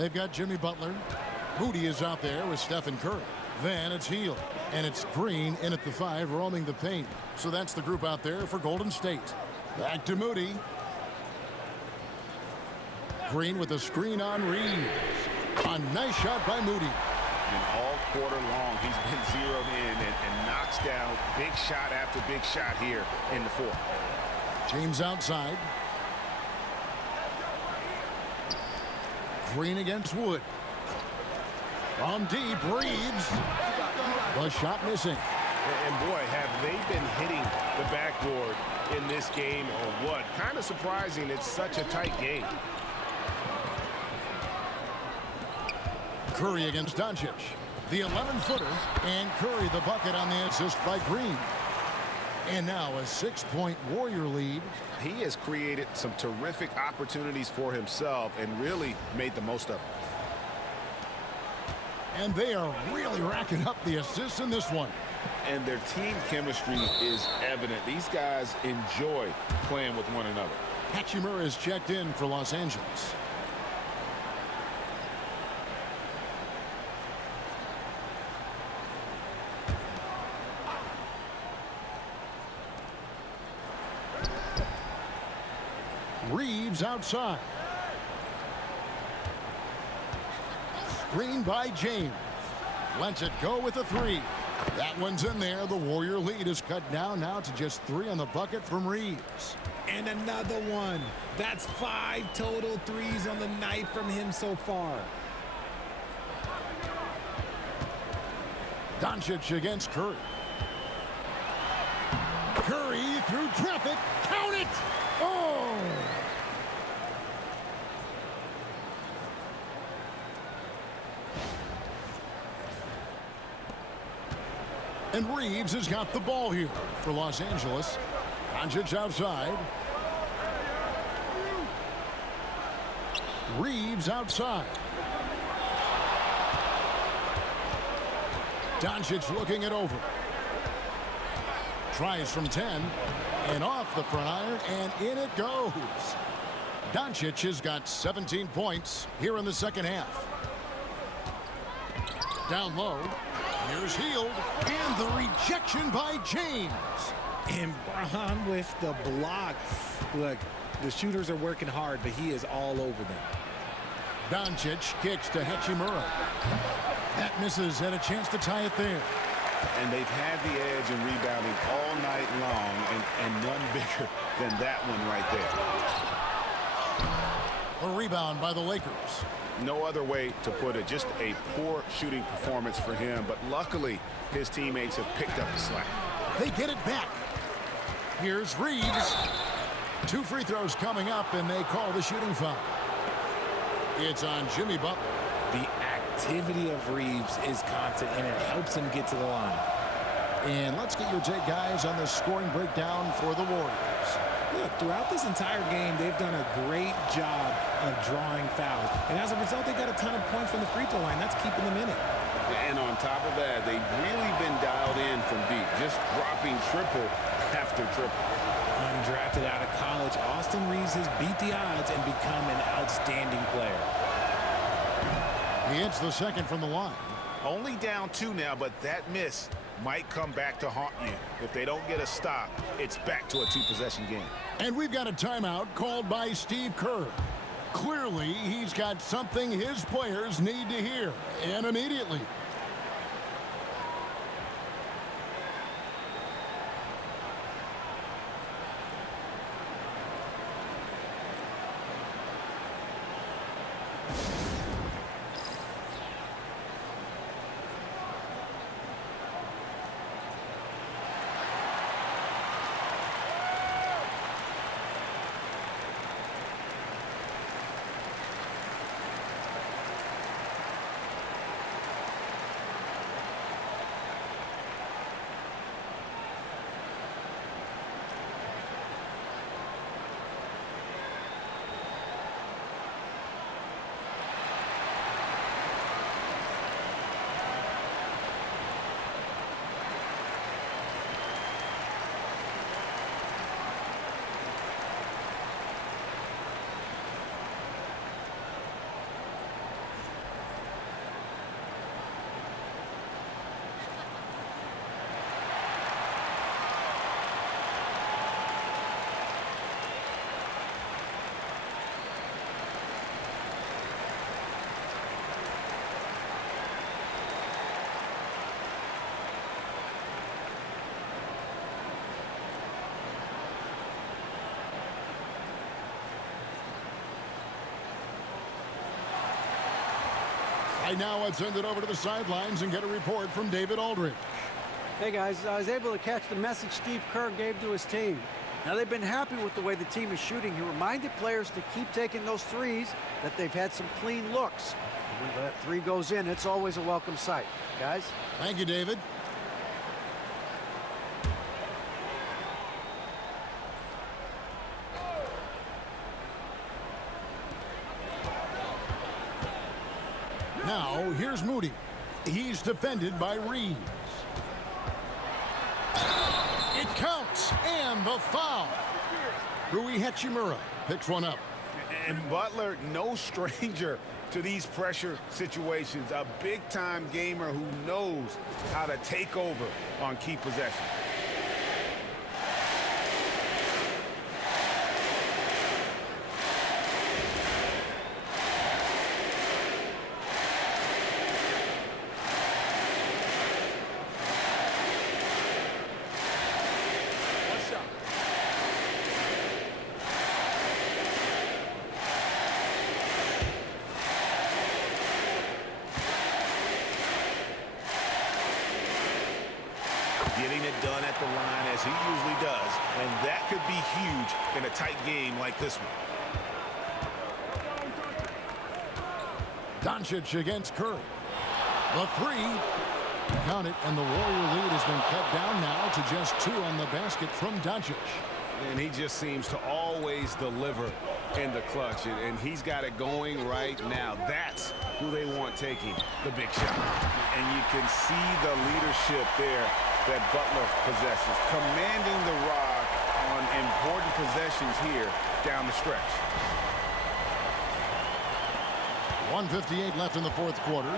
They've got Jimmy Butler. Moody is out there with Stephen Curry. Then it's Hield. And it's Green in at the 5, roaming the paint. So that's the group out there for Golden State. Back to Moody. Green with a screen on Reeves. A nice shot by Moody. And all quarter long, he's been zeroed in and knocks down big shot after big shot here in the fourth. James outside. Green against Wood. From deep, Reeves. The shot missing. And boy, have they been hitting the backboard in this game or what? Kind of surprising it's such a tight game. Curry against Doncic. The 11-footer. And Curry the bucket on the assist by Green. And now a 6-point Warrior lead. He has created some terrific opportunities for himself and really made the most of it. And they are really racking up the assists in this one. And their team chemistry is evident. These guys enjoy playing with one another. Hachimura is checked in for Los Angeles. Reeves outside. Screen by James. Lets it go with a 3. That one's in there. The Warrior lead is cut down now to just 3 on the bucket from Reeves. And another one. That's 5 total threes on the night from him so far. Doncic against Curry. Curry through traffic. Count it! Oh! And Reeves has got the ball here for Los Angeles. Doncic outside. Reeves outside. Doncic looking it over. Tries from 10. And off the front iron, and in it goes. Doncic has got 17 points here in the second half. Down low. Here's Hield, and the rejection by James. And Braun with the block. Look, the shooters are working hard, but he is all over them. Doncic kicks to Hachimura. That misses, had a chance to tie it there. And they've had the edge in rebounding all night long, and none bigger than that one right there. A rebound by the Lakers. No other way to put it. Just a poor shooting performance for him, but luckily his teammates have picked up the slack. They get it back. Here's Reeves. 2 free throws coming up, and they call the shooting foul. It's on Jimmy Butler. The activity of Reeves is constant, and it helps him get to the line. And let's get your take, guys, on the scoring breakdown for the Warriors. Look, throughout this entire game, they've done a great job of drawing fouls. And as a result, they got a ton of points from the free throw line. That's keeping them in it. And on top of that, they've really been dialed in from deep, just dropping triple after triple. Undrafted out of college, Austin Reeves has beat the odds and become an outstanding player. He hits the second from the line. Only down 2 now, but that miss might come back to haunt you. If they don't get a stop, it's back to a 2-possession game. And we've got a timeout called by Steve Kerr. Clearly, he's got something his players need to hear, and immediately. Right now, let's send it over to the sidelines and get a report from David Aldridge. Hey guys, I was able to catch the message Steve Kerr gave to his team. Now they've been happy with the way the team is shooting. He reminded players to keep taking those threes, that they've had some clean looks. And when that three goes in, it's always a welcome sight. Guys? Thank you, David. Now, here's Moody. He's defended by Reeves. It counts, and the foul. Rui Hachimura picks one up. And Butler, no stranger to these pressure situations. A big-time gamer who knows how to take over on key possessions. Getting it done at the line as he usually does, and that could be huge in a tight game like this one. Doncic against Curry. The three. Count it, and the Warrior lead has been cut down now to just 2 on the basket from Doncic. And he just seems to always deliver in the clutch, and he's got it going right now. That's who they want taking the big shot. And you can see the leadership there that Butler possesses, commanding the rock on important possessions here down the stretch. 1:58 left in the fourth quarter.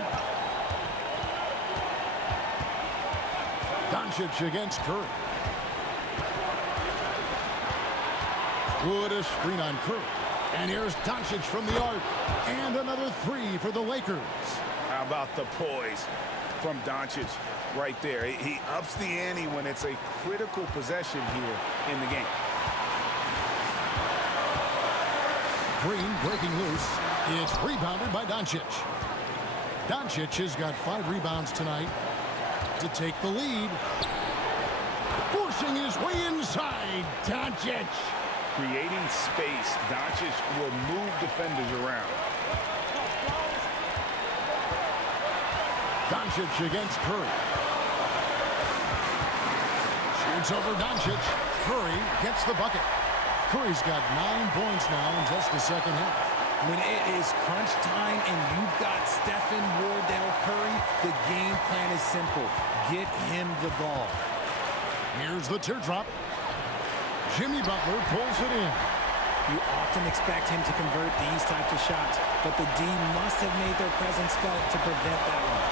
Doncic against Curry. Wood a screen on Curry. And here's Doncic from the arc. And another three for the Lakers. How about the poise from Doncic right there? He ups the ante when it's a critical possession here in the game. Green breaking loose. It's rebounded by Doncic. Doncic has got 5 rebounds tonight to take the lead. Forcing his way inside. Doncic. Creating space, Doncic will move defenders around. Doncic against Curry. Shoots over Doncic. Curry gets the bucket. Curry's got 9 points now in just the second half. When it is crunch time and you've got Stephen Wardell Curry, the game plan is simple. Get him the ball. Here's the teardrop. Jimmy Butler pulls it in. You often expect him to convert these types of shots, but the D must have made their presence felt to prevent that one.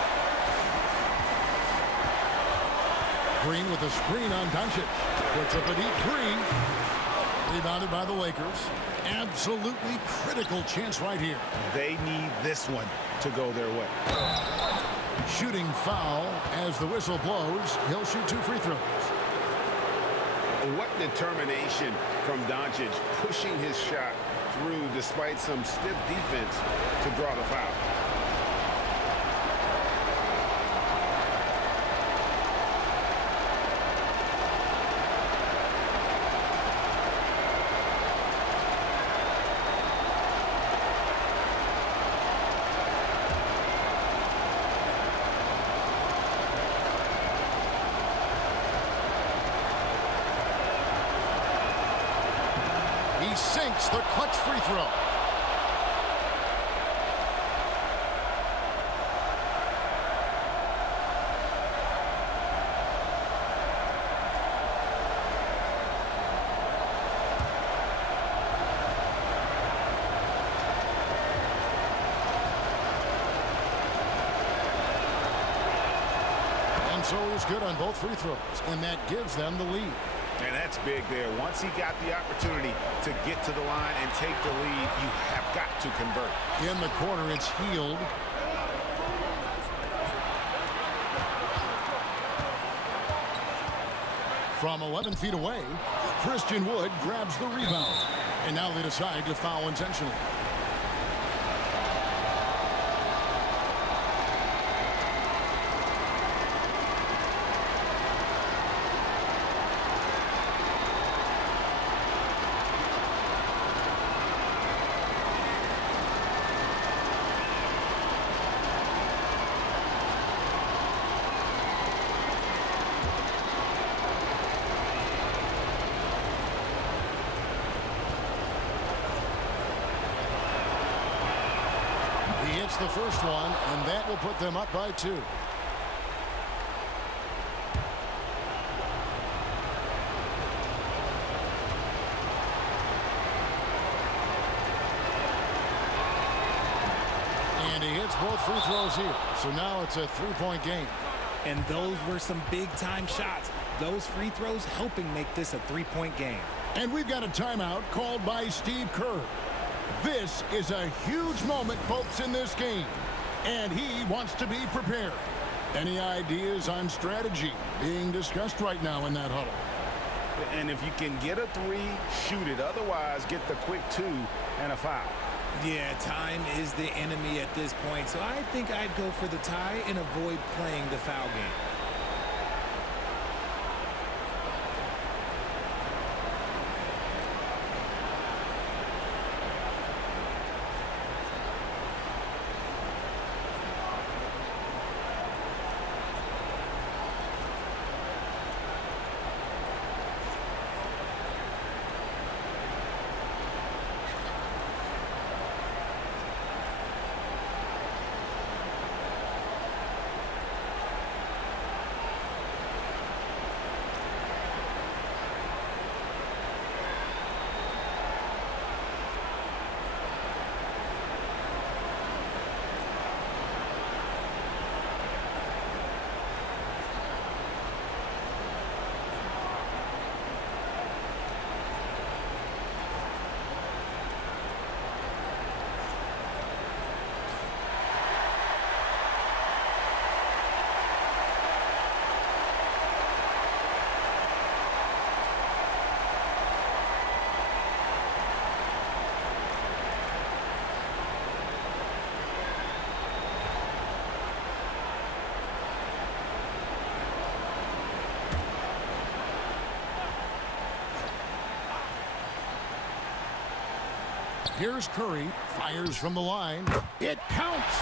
Green with a screen on Doncic. Puts up a deep three. Rebounded by the Lakers. Absolutely critical chance right here. They need this one to go their way. Shooting foul as the whistle blows. He'll shoot 2 free throws. What determination from Doncic, pushing his shot through despite some stiff defense to draw the foul. He sinks the clutch free throw. And so he's good on both free throws, and that gives them the lead. And that's big there. Once he got the opportunity to get to the line and take the lead, you have got to convert. In the corner, it's Hield. From 11 feet away, Christian Wood grabs the rebound. And now they decide to foul intentionally. hits the first one, and that will put them up by 2. And he hits both free throws here. So now it's a 3-point game. And those were some big-time shots. Those free throws helping make this a 3-point game. And we've got a timeout called by Steve Kerr. This is a huge moment, folks, in this game. And he wants to be prepared. Any ideas on strategy being discussed right now in that huddle? And if you can get a 3, shoot it. Otherwise, get the quick 2 and a foul. Yeah, time is the enemy at this point. So I think I'd go for the tie and avoid playing the foul game. Here's Curry, fires from the line. It counts!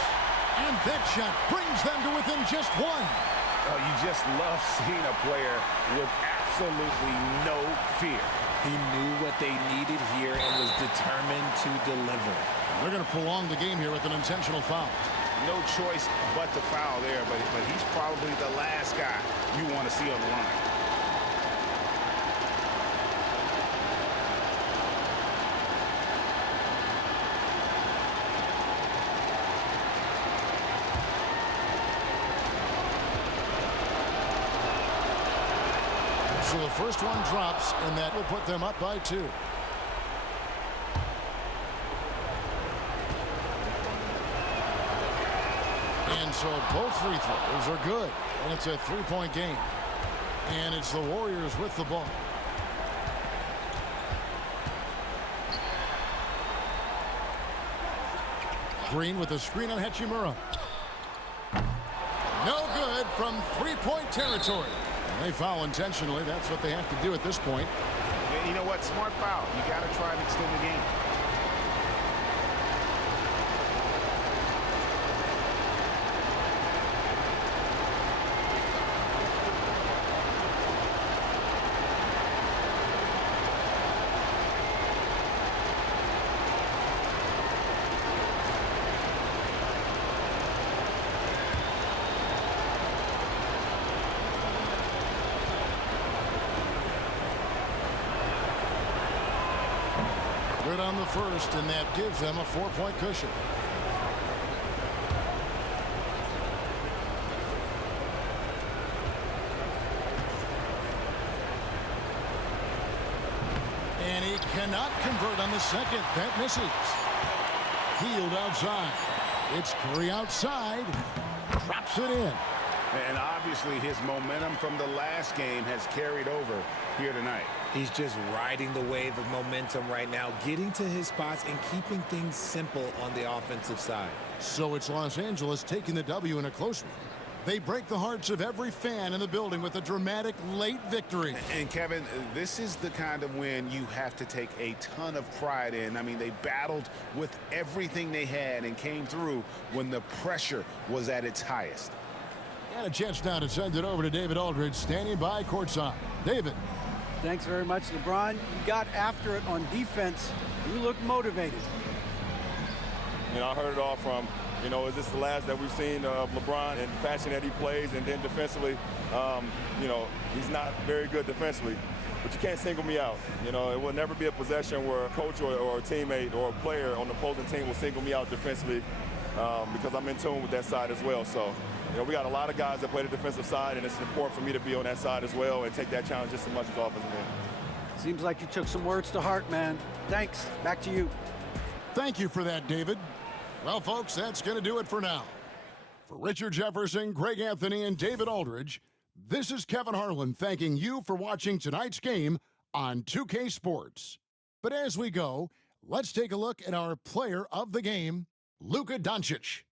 And that shot brings them to within just 1. You just love seeing a player with absolutely no fear. He knew what they needed here and was determined to deliver. They're going to prolong the game here with an intentional foul. No choice but to foul there, but he's probably the last guy you want to see on the line. So the first one drops, and that will put them up by 2. And so both free throws are good, and it's a 3-point game. And it's the Warriors with the ball. Green with a screen on Hachimura. No good from 3-point territory. They foul intentionally. That's what they have to do at this point. Yeah, you know what? Smart foul. You got to try and extend the game. Good on the first, and that gives them a 4-point cushion. And he cannot convert on the second. That misses. Healed outside. It's Curry outside. Drops it in. And obviously his momentum from the last game has carried over here tonight. He's just riding the wave of momentum right now, getting to his spots and keeping things simple on the offensive side. So it's Los Angeles taking the W in a close one. They break the hearts of every fan in the building with a dramatic late victory. And Kevin, this is the kind of win you have to take a ton of pride in. I mean, they battled with everything they had and came through when the pressure was at its highest. And a chance now to send it over to David Aldridge, standing by courtside. David. Thanks very much, LeBron. You got after it on defense. You look motivated. You know, I heard it all from You know, is this the last that we've seen of LeBron and the fashion that he plays? And then defensively, you know, he's not very good defensively. But you can't single me out. You know, it will never be a possession where a coach or a teammate or a player on the opposing team will single me out defensively because I'm in tune with that side as well. So, you know, we got a lot of guys that play the defensive side, and it's important for me to be on that side as well and take that challenge just as much as offensive end. Seems like you took some words to heart, man. Thanks. Back to you. Thank you for that, David. Well, folks, that's going to do it for now. For Richard Jefferson, Greg Anthony, and David Aldridge, this is Kevin Harlan thanking you for watching tonight's game on 2K Sports. But as we go, let's take a look at our player of the game, Luka Doncic.